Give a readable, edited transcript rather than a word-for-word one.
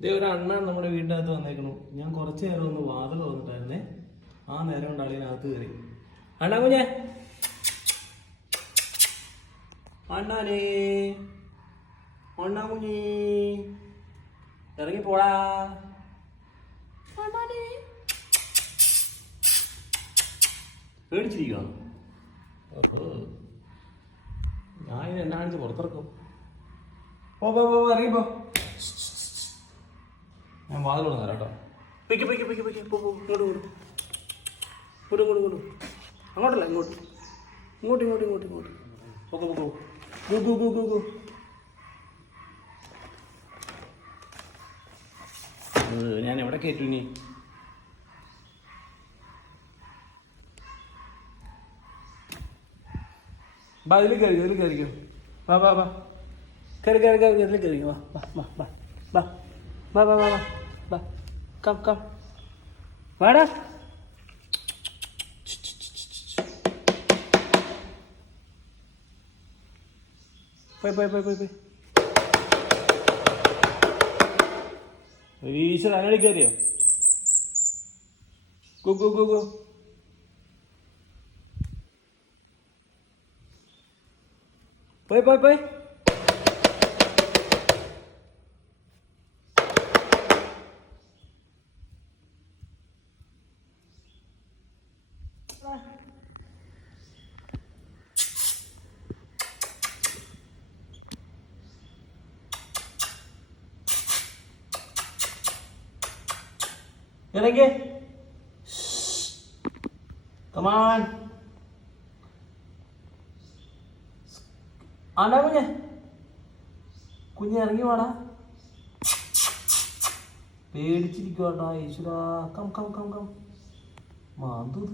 ഇതേ ഒരു അണ്ണൻ നമ്മുടെ വീടിൻ്റെ അകത്ത് വന്നേക്കണു. ഞാൻ കുറച്ച് നേരം ഒന്ന് വാതിൽ വന്നിട്ടായിരുന്നേ. ആ നേരം കൊണ്ട് അളിയനകത്ത് കയറി. അണ്ണാ കുഞ്ഞേ, അണ്ണാനേ, അണ്ണാ കുഞ്ഞേ, ഇറങ്ങി പോടാ. പേടിച്ചിരിക്കുകയാണ്. ഞാൻ ഇത് എന്നാ കാണിച്ച് പുറത്തിറക്കും. പോ പോ പോ, ഇറങ്ങിപ്പോ. ഞാൻ വാതിൽ കൊടുക്കാം കേട്ടോ. പൊയ്ക്ക് പൊയ്ക്ക് പൊയ്ക്ക് പൊയ്ക്ക്. പോ പോ, ഇങ്ങോട്ട് ഇങ്ങോട്ട് ഇങ്ങോട്ട് ഇങ്ങോട്ട് ഇങ്ങോട്ട്. അങ്ങോട്ടല്ല, ഇങ്ങോട്ട് ഇങ്ങോട്ട് ഇങ്ങോട്ട് ഇങ്ങോട്ട് ഇങ്ങോട്ട്. പൊക്കോ പൊക്കോ. Go go go go go. ഞാൻ എവിടെ കയറ്റു ഇനി? ബാ, ഇതിൽ കയറിക്കോ, ഇതിൽ കയറിക്കോ. വാ വാ വാ, കയറി കയറി കയറി, ഇതിൽ കയറിക്കോ. വാ വാ വാ വാ വാ വാ വാ വാ വാ വാ, കം കം, വാടാ. പോയി പോയി പോയി പോയി പോയി. ഈശ്വര, അങ്ങനെ കയറിയോ? Go go go go. പോയി പോയി പോയി. ഇറങ്ങി. കമാൻ. ആണ്ടാ കുഞ്ഞെ, കുഞ്ഞെ ഇറങ്ങി വേടാ. പേടിച്ചിരിക്കുവാണ്ടാ. ഈശ്വരാ, കം കം കം കം. മാന്തത്.